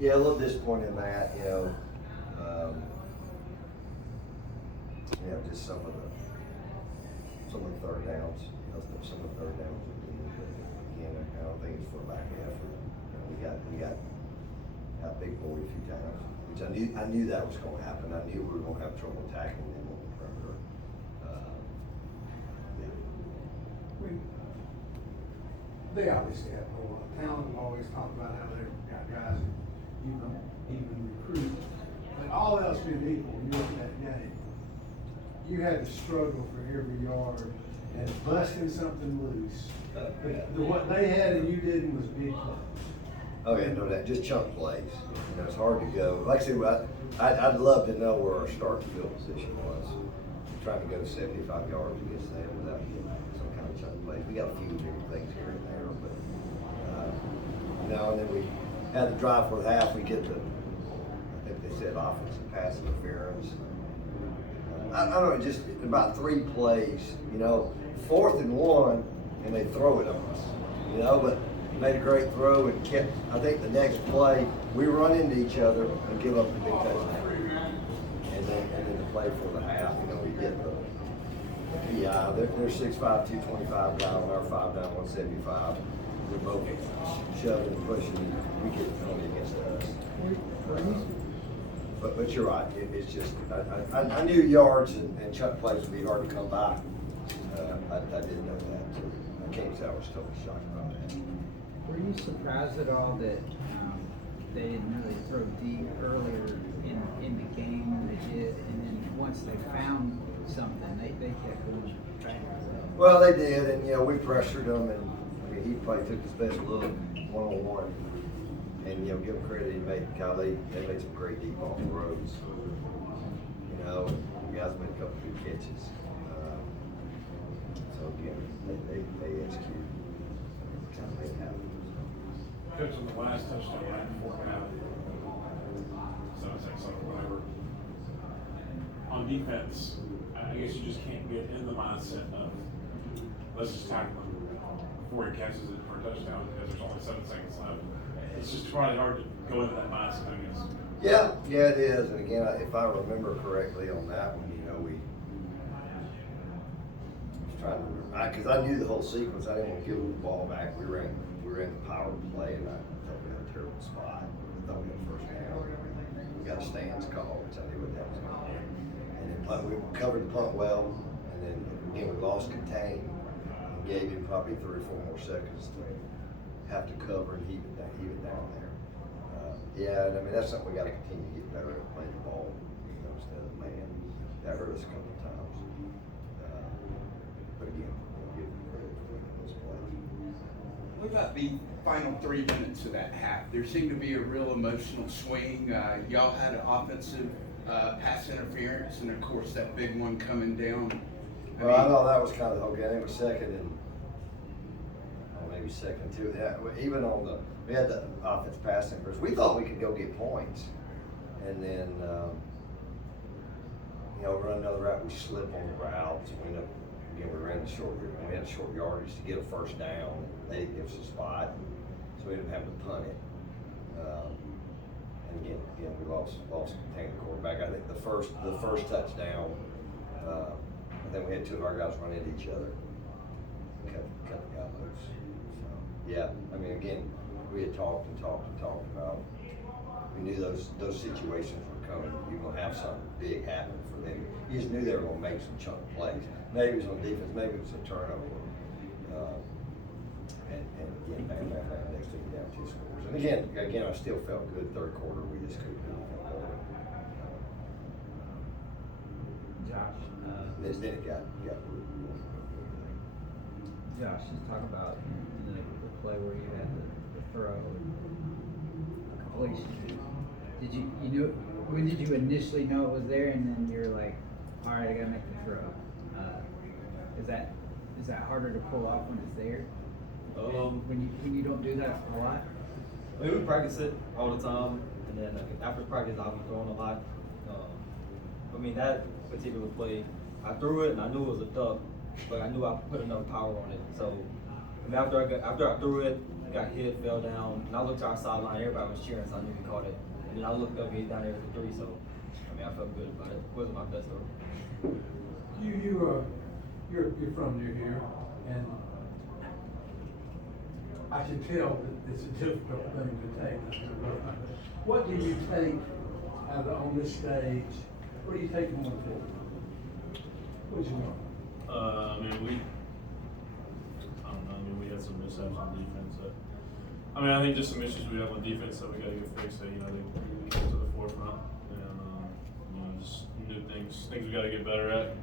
Yeah, a little disappointed in that, just some of the third downs, some of the third downs. Again, I don't think it's for lack of effort. We got out big boy a few times, which I knew that was going to happen. I knew we were going to have trouble tackling them on the perimeter. They obviously have a lot of talent. We always talk about how they've got guys that even recruit. But all else being equal, when you look at that game, you had to struggle for every yard and busting something loose. What they had and you didn't was big plays. Oh yeah, no, that just chunk plays. It's hard to go. Like I said, I'd love to know where our starting field position was. Trying to go 75 yards against them without getting some kind of chunk plays. We got a few big things here and there, but and then we had the drive for the half. We get I think they said offensive pass interference. I don't know, just about 3 plays. 4th and 1, and they throw it on us. But made a great throw and kept. I think the next play we run into each other and give up the big touchdown. And then the play for the half, we get the PI. They're 6'5", 225 down on our 5 down 175. They're both shoving and pushing. We get the penalty against us. But you're right. It's just I knew yards and chunk plays would be hard to come by. I didn't know that too. I can't say I was totally shocked about that. Were you surprised at all that they didn't really throw deep earlier in the game than they did, and then once they found something, they kept going back? Well, they did, and we pressured them, and he probably took his best look one-on-one, and give him credit. They made some great deep ball throws. The guys made a couple good catches. So again, they executed. Kind of made it happen. Coach, on the last touchdown right before half, 7 seconds left, whatever. On defense, I guess you just can't get in the mindset of let's just tackle him before he catches it for a touchdown because there's only 7 seconds left. It's just probably hard to go into that mindset, I guess. Yeah, it is. And again, if I remember correctly on that one, we was trying to, because I knew the whole sequence. I didn't want to give them the ball back. We ran the power play, and I thought we had a terrible spot. I thought we had first down. We got a stance call, which I knew what that was going to be. And then we covered the punt well, and then again we lost contain and gave him probably 3 or 4 more seconds to have to cover and heave it down there. And that's something we got to continue to get better at, playing the ball instead of man. That hurt us a couple of times. But again, we'll give them credit for those plays. What about the final 3 minutes of that half? There seemed to be a real emotional swing. Y'all had an offensive pass interference, and of course that big one coming down. I thought that was kind of okay. I think it was second and maybe second too. Yeah, even on we had the offense pass interference. We thought we could go get points, and then run another route. We slip on the route. So we ran the short. We had short yardage to get a first down. They didn't give us a spot, so we ended up having to punt it. And again, we lost contain the quarterback. I think the first touchdown. I think we had 2 of our guys run into each other. Cut the guy loose. So, yeah, again, we had talked about. We knew those situations were coming. You're gonna have something big happen for them. You just knew they were gonna make some chunk plays. Maybe it was on defense. Maybe it was a turnover. And again, bang, next thing down 2 scores. And again, I still felt good. Third quarter, we just couldn't do anything more. Josh. Then it got Josh, just talk about the play where you had the throw completion. Did you when did you initially know it was there, and then you're like, all right, I gotta make the throw? Is that harder to pull off when it's there? When you don't do that a lot? We practice it all the time, and then after practice I'll be throwing a lot. That particular play, I threw it and I knew it was a duck, but I knew I put enough power on it. So after I threw it, he got hit, fell down, and I looked to our sideline, everybody was cheering, so I knew he caught it. And then I looked up, he's down there with the 3, so I mean, I felt good about it. It wasn't my best though. You're from near here, and I can tell that it's a difficult thing to take. What do you take on this stage? What do you take from one field? What did you want? I mean, I don't know. I mean, we had some mishaps on defense. I think just some issues we have on defense that we got to get fixed. That they came to the forefront, and just new things we got to get better at.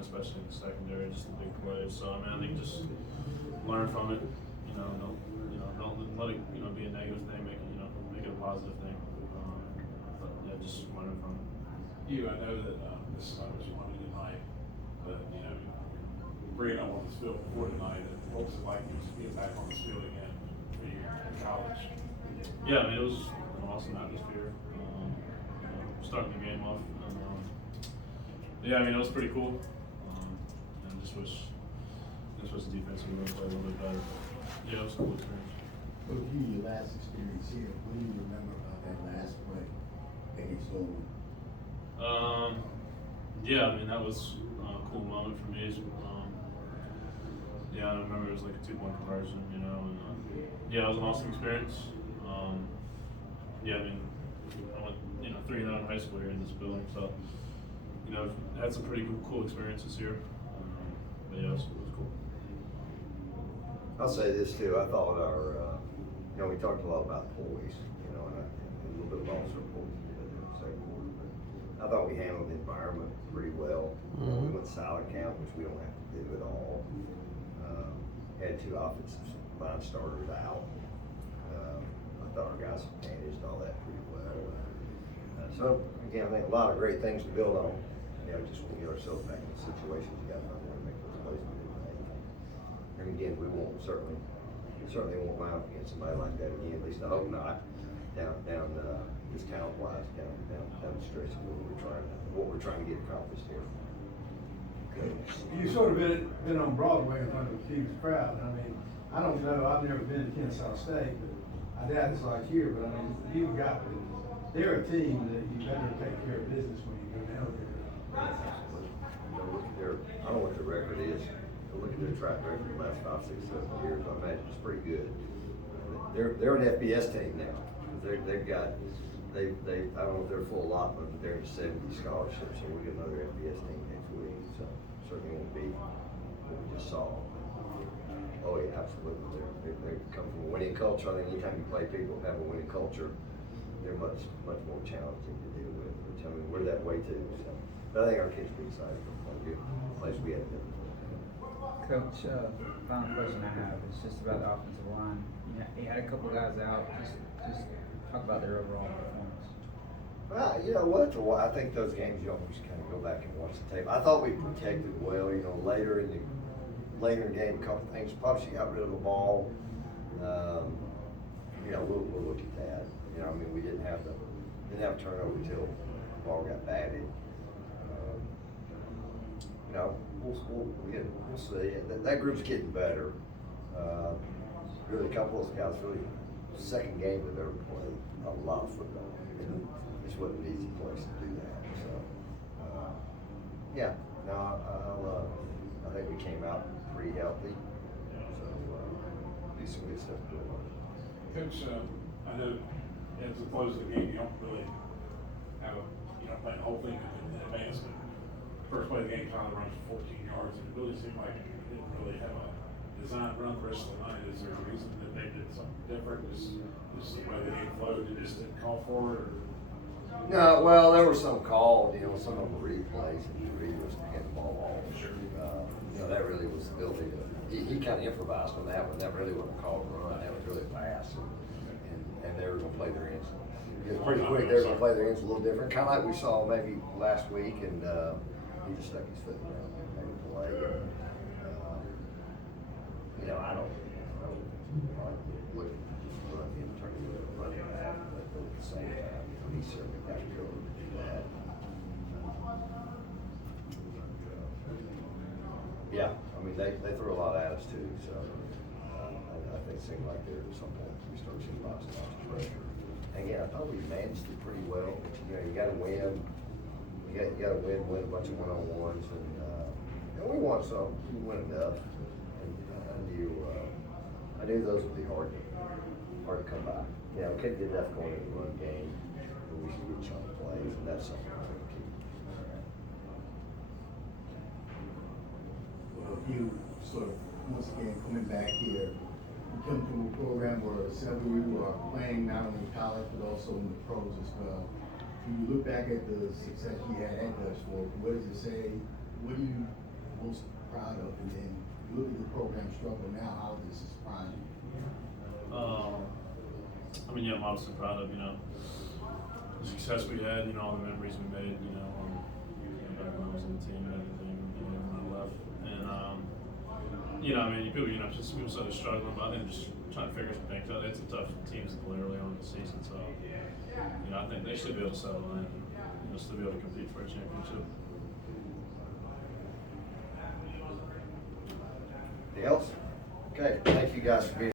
Especially in the secondary, just the big plays. So I think just learn from it. Don't let it be a negative thing. Make it a positive thing. But yeah, just learn from it. I know that this is not what you wanted tonight, but bringing up on this field before tonight, what was it like to be back on this field again for you in college? Yeah, it was an awesome atmosphere. Starting the game off. It was pretty cool. And just wish the defense would play a little bit better. Yeah, it was a cool experience. Coach, your last experience here, what do you remember about that last play against Furman? That was a cool moment for me. I remember it was like a 2-point conversion, and it was an awesome experience. I went 3-0 in high school here in this building, so had some pretty cool experiences here. It was cool. I'll say this too, I thought our, we talked a lot about poise, and a little bit of officer poise in the second quarter, but I thought we handled the environment pretty well. We went silent count, which we don't have to do at all. Had 2 offensive line starters out. I thought our guys managed all that pretty well. So again, I think a lot of great things to build on. Just when we get ourselves back in the situations, you got to find a way to make those plays we didn't make. And again, we certainly won't line up against somebody like that again. At least I hope not. Down just talent-wise, down the stretch of what we're trying to get accomplished here. You sort of been on Broadway in front of a huge crowd. I don't know. I've never been to Kennesaw State, but I doubt it's like here. But they're a team that you better take care of business when you go down there. Absolutely. Look at I don't know what their record is. Look at their track record the last 5, 6, 7 years. I imagine it's pretty good. They're an FBS team now. They've got I don't know if they're full allotment, but they're in 70 scholarships, so we'll get another FBS team next week. So certainly won't be what we just saw. Oh yeah, absolutely. They come from a winning culture. I think anytime you play people who have a winning culture, they're much more challenging to deal with. We're that way too. So, but I think our kids will be excited to play a place we haven't been before. Coach, final question I have is just about the offensive line. You had a couple guys out. Just talk about their overall performance. Well, I think those games you always kind of go back and watch the tape. I thought we protected well. Later in the game, a couple things. Probably she got rid of the ball. We'll look at that. We didn't have turnover until the ball got batted. We'll see. That group's getting better. Really, a couple of those guys really second game they've ever played a lot of football. It's wasn't an easy place to do that. So, I think we came out pretty healthy. So, do some good stuff going on. Coach, I know as the close of the game, you don't really have play the whole thing in advance, but first play of the game, Tyler runs for 14 yards, and it really seemed like you didn't really have a designed run the rest of the night. Is there a reason that they did something different? Just the way the game flowed, it just didn't call for it? Or? No, well, there were some called, some of them were replays, and Reed was to get the ball off. Sure. That really was the ability to, he kind of improvised on that one. That really wasn't a called run. That was really fast. And they were going to play their ends. It was pretty quick. They were going to play their ends a little different. Kind of like we saw maybe last week, and he just stuck his foot around and made a play. I don't look at just run him, turn him into a running back, but at the same time, he certainly got to go to do that. They threw a lot at us too, so I seemed like there at some point, we started seeing lots of pressure. And again, I thought we managed it pretty well, but you gotta win. You gotta win a bunch of one-on-ones, and we won some, we won enough. And I knew those would be hard to come by. You know, we couldn't get enough going in the run game, but we should get chunk plays, and that's something I think we keep. Well, you sort of, once again, coming back here, you come from a program where several of you are playing not only in college, but also in the pros as well. When you look back at the success you had at Dutchfork, what does it say? What are you most proud of? And then you look at the program struggle now, how does this surprise you? I mean, yeah, I'm obviously proud of, the success we had, all the memories we made, back when I was on the team and everything, when I left. And, I mean, people said they're struggling, but I think they're just trying to figure some things out. It's a tough teams to play early on in the season, so, I think they should be able to settle in and, still be able to compete for a championship. Anything else? Okay, thank you guys for being